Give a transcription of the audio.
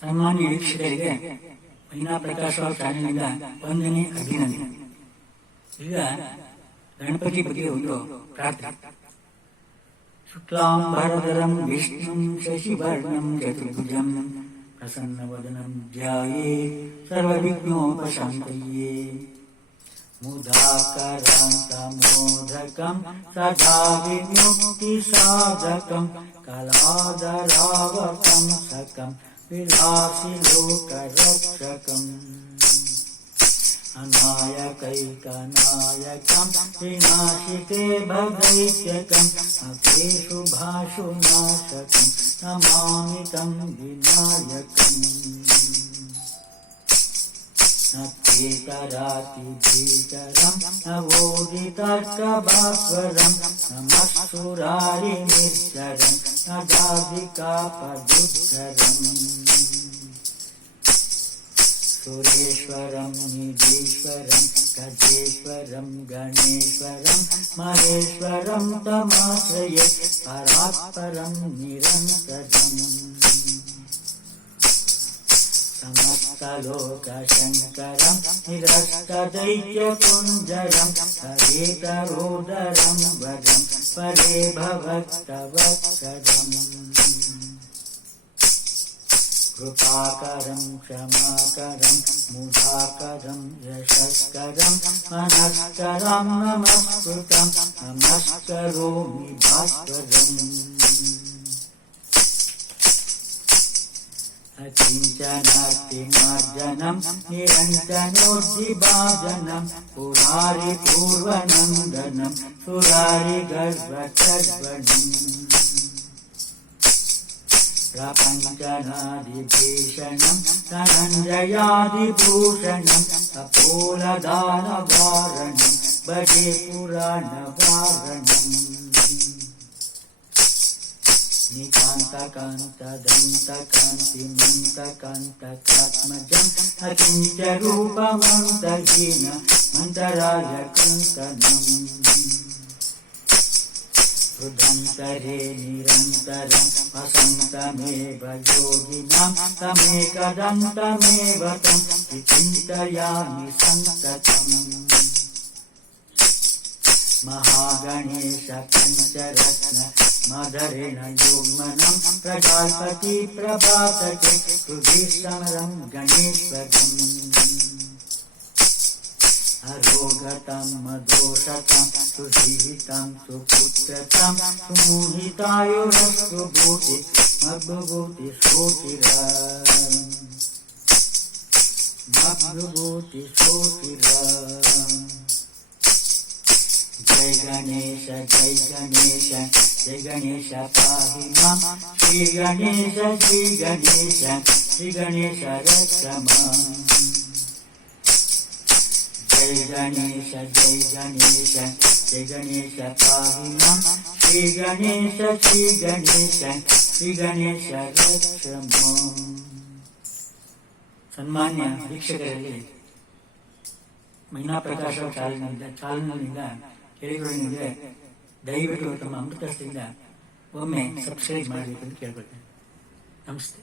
ಸಾಮಾನ್ಯ ವೀಕ್ಷಕರಿಗೆ ಮೈನಾ ಪ್ರಕಾಶ್ ಅವರ ಚಾನೆಲ್ನಿಂದ ವಂದನೆ ಅಭಿನಂದನೆ. ಈಗ ಗಣಪತಿ ಬಗ್ಗೆ ಒಂದು ಪ್ರಾರ್ಥನೆ. ಶುಕ್ಲಾಂಬರಧರಂ ವಿಷ್ಣುಂ ಶಶಿವರ್ಣಂ ಚತುರ್ಭುಜಂ ಪ್ರಸನ್ನವದನಂ ಧ್ಯಾಯೇತ್ ಸರ್ವವಿಘ್ನೋಪಶಾಂತಯೇ. ಮುದಾಕರಾಂತಮೋದಕಂ ಸದಾ ವಿಮುಕ್ತಿಸಾಧಕಂ ಕಲಾಧರಾವಕಂ ಸಕಂ ವಿಲಾಸಿ ಲೋಕರಕ್ಷಕಂ ಅನಾಯಕೈಕನಾಯಕಂ ವಿನಾಶಿತೆ ಭದೈತ್ಯಕಂ ಅಕೇಶುಭಾಶುನಾಶಕಂ ನಮಾಮಿ तं ವಿನಾಯಕಂ. ನತ್ಯೇತರಾತಿಭೀಕರಂ ನವೋದಿತರ್ಕಭಾಸ್ವರಂ ನಮಃಸುರಾರಿನಿಶ್ಚರಂ ನದಾಧಿಕಾಪದುದ್ಧರಂ. ಸುರೇಶ್ವರಂ ನಿಧೀಶ್ವರಂ ಗಜೇಶ್ವರಂ ಗಣೇಶ್ವರಂ ಮಹೇಶ್ವರಂ ತಮಾಶ್ರಯೇ ಪರಾತ್ಪರಂ ನಿರಂತರಂ. ಸಮಸ್ತಲೋಕಶಂಕರಂ ನಿರಸ್ತದೈತ್ಯಕುಂಜರಂ ಹರೇತರೋದರಂ ವರಂ ಪರೇ ಭವತ್ತವತ್ಸರಂ. ಕೃಪಾಕರಂ ಕ್ಷಮಾಕರಂ ಮುದಾಕರಂ ಯಶಸ್ಕರಂ ಮನಸ್ಕರಂ ನಮಸ್ಕೃತಂ ನಮಸ್ಕರೋಮಿ ಭಾಸ್ಕರಂ. ಅಕಿಂಚನಾರ್ತಿಮಾರ್ಜನಂ ನಿರಂಜನೋದ್ವಿಭಾಜನಂ ಪುರಾರಿ ಪೂರ್ವನಂದನಂ ಸುರಾರಿ ಗರ್ಭಚರ್ವಣಂ. ಪ್ರಪಂಚನಾದಿಭೀಷಣಂ ಧನಂಜಯಾದಿಭೂಷಣಂ ತಪೋಲದಾನವಾರಣಂ ಭಜೆ ಪುರಾಣವಾರಣಂ. ನಿಕಾಂತಕಾಂತದಂತಕಾಂತಿಮಂತಕಾಂತಕಾತ್ಮಜಂ ಅಕಿಂಚರೂಪಮಂತಹೀನ ಮಂತರಾಯಕಂತನಂ. ಹೃದಂತರೇ ನಿರಂತರಂ ವಸಂತಮೇವ ಯೋಗಿನಾಂ ತಮೇಕದಂತಮೇವ तं ವಿಚಿಂತಯಾಮಿ ಸಂತತಂ. ಮಹಾಗಣೇಶ ಪಂಚರತ್ನ ಮದರೇಣ ಯೋಗ್ಮನಂ ಪ್ರಜಾಪತಿ ಪ್ರಭಾತಕೆ ಹೃದಯ ಸಮರಂ ಗಣೇಶ್ವರಂ. ಅರೋಗತಂ ಮದೋಷತಂ ಸುಧೀಹಿತಂ ಸುಪುತ್ರತಂ ಸುಮೋಹಿತಾಯುರಸ್ತು ಭೂತಿ ಮಗ್ಭೂತಿ ಶೋತಿರಂ ಮಗ್ಭೂತಿ ಶೋತಿರಂ. ಜಯ ಗಣೇಶ ಜಯ ಗಣೇಶ ಜಯ ಗಣೇಶ ಪಾಹಿ ಮಾಂ. ಶ್ರೀ ಗಣೇಶ ಶ್ರೀ ಗಣೇಶ ಶ್ರೀ ಗಣೇಶ ರಕ್ಷ ಮಾಂ. ಜಯ ಗಣೇಶ ಜಯ ಗಣೇಶ ಜಯ ಗಣೇಶ ಪಾಹಿ ಮಾಂ. ಶ್ರೀ ಗಣೇಶ ಶ್ರೀ ಗಣೇಶ ಶ್ರೀ ಗಣೇಶ ರಕ್ಷ ಮಾಂ. ಸನ್ಮಾನ್ಯ ವೀಕ್ಷಕರಲ್ಲಿ ಮೈನಾ ಪ್ರಕಾಶ್ ಅವರ ಚಾನಲ್ನಿಂದ ಕೇಳಿಕೊಳ್ಳುವುದೇ ದಯವಿಟ್ಟು ತಮ್ಮ ಅಮೃತಸ್ಥದಿಂದ ಒಮ್ಮೆ ಸಬ್ಸ್ಕ್ರೈಬ್ ಮಾಡಬೇಕೆಂದು ಕೇಳ್ಕೊಳ್ತೇನೆ. ನಮಸ್ತೆ.